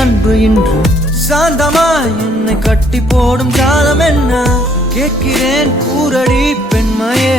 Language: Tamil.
அன்பு இன்று சாந்தமாய் என்னை கட்டி போடும் காலம் என்ன கேட்கிறேன் கூரடி பெண்மையே.